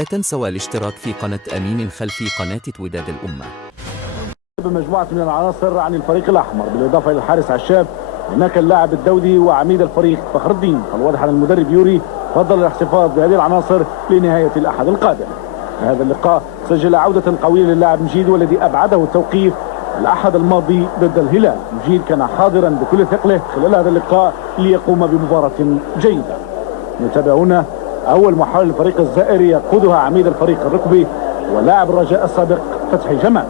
لا تنسوا الاشتراك في قناة أمين خلفي قناة وداد الأمة. بمجموعة من العناصر عن الفريق الأحمر بالإضافة إلى الحارس عشاب، هناك اللاعب الدودي وعميد الفريق فخر الدين. فالواضح أن المدرب يوري فضل الاحتفاظ بهذه العناصر لنهاية الأحد القادم. هذا اللقاء سجل عودة قوية للاعب مجيد والذي أبعده التوقيف الأحد الماضي ضد الهلال. مجيد كان حاضرا بكل ثقله خلال هذا اللقاء ليقوم بمباراة جيدة. نتابع هنا أول محاولة للفريق الزائري يقودها عميد الفريق الركبي ولاعب الرجاء السابق فتحي جمال.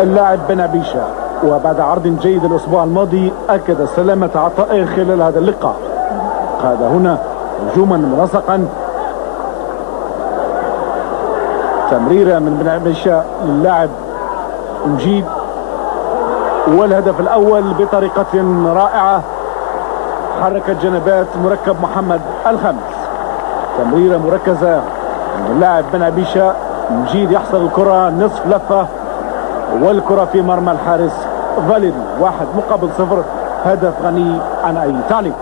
اللاعب بن عبيشة، وبعد عرض جيد الأسبوع الماضي أكد سلامة عطائه خلال هذا اللقاء. قاد هنا هجوما منسقا، تمريرة من بن عبيشة للاعب مجيد، والهدف الأول بطريقة رائعة حركت جنبات مركب محمد الخامس. تمريرة مركزة من اللاعب بن عبيشة، مجيد يحصل الكرة نصف لفة والكرة في مرمى الحارس فاليدي. 1-0، هدف غني عن أي تعليق.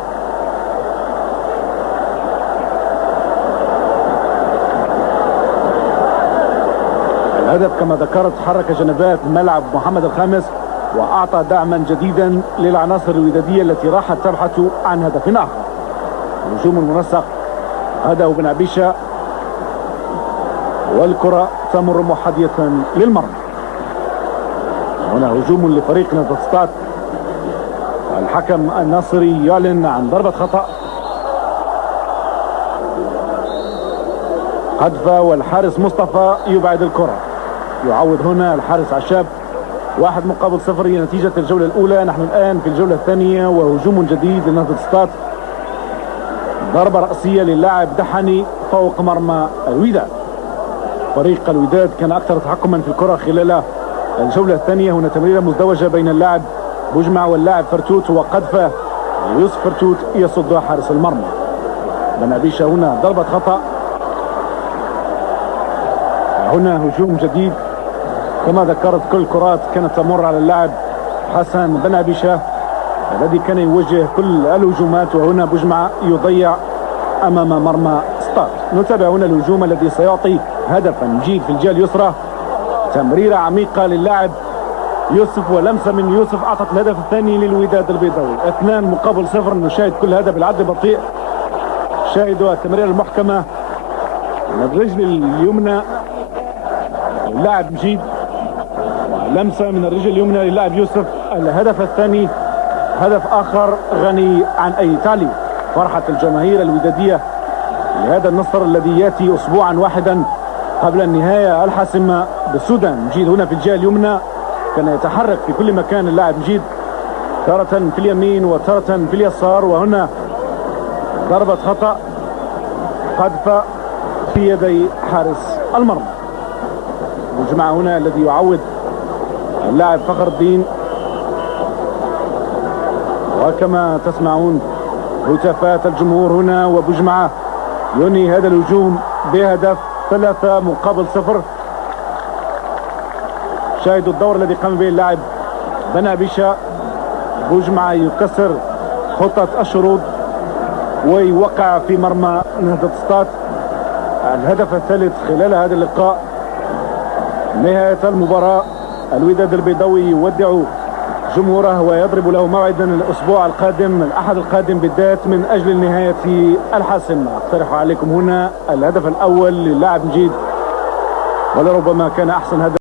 الهدف كما ذكرت حرك جنبات ملعب محمد الخامس وأعطى دعما جديدا للعناصر الودادية التي راحت تبحث عن هدف آخر. الهجوم المنسق هدف بن عبيشة والكرة تمر محاذية للمرمى. هنا هجوم لفريق نادي. الحكم الناصري يعلن عن ضربة خطأ. هدفة والحارس مصطفى يبعد الكرة. يعوض هنا الحارس عشاب. 1-0 هي نتيجة الجولة الأولى. نحن الآن في الجولة الثانية وهجوم جديد لنادي الصطاد. ضربة رأسية للاعب دحني فوق مرمى الوداد. فريق الوداد كان أكثر تحكما في الكرة خلال الجولة الثانية. هنا تمريرة مزدوجة بين اللاعب بوجمع واللاعب فرتوت، وقذفة يوسف فرتوت يصد حارس المرمى. بن عبيشة هنا ضربة خطأ. هنا هجوم جديد. كما ذكرت كل الكرات كانت تمر على اللاعب حسن بن عبيشة الذي كان يوجه كل الهجومات، وهنا بوجمع يضيع أمام مرمى ستار. نتابع هنا الهجوم الذي سيعطي هدفا مجيد في الجهة اليسرى. تمريرة عميقة للاعب يوسف ولمسة من يوسف أعطت الهدف الثاني للوداد البيضاوي. 2-0. نشاهد كل هذا بالعد بطيء. شاهدوا التمريرة المحكمة من الرجل اليمنى للاعب مجيد، لمسة من الرجل اليمنى للاعب يوسف. الهدف الثاني هدف آخر غني عن أي تعليق. فرحة الجماهير الودادية لهذا النصر الذي يأتي أسبوعا واحدا قبل النهاية الحاسمة بالسودان. مجيد هنا في الجهة اليمنى كان يتحرك في كل مكان اللاعب مجيد، تارة في اليمين وتارة في اليسار. وهنا ضربة خطأ قذف في يدي حارس المرمى. بوجمع هنا الذي يعوض اللاعب فخر الدين. وكما تسمعون هتافات الجمهور هنا، وبوجمع ينهي هذا الهجوم بهدف 3-0. شاهدوا الدور الذي قام به اللاعب بن عبيشة. بوجمع يكسر خطة الشروط ويوقع في مرمى نهضة الصطاد. الهدف الثالث خلال هذا اللقاء. نهاية المباراة الوداد البيضاوي يودع جمهوره ويضرب له موعدا الأسبوع القادم الأحد القادم بالذات من أجل النهاية الحاسمة. أقترح عليكم هنا الهدف الأول للاعب مجيد ولربما كان أحسن هدف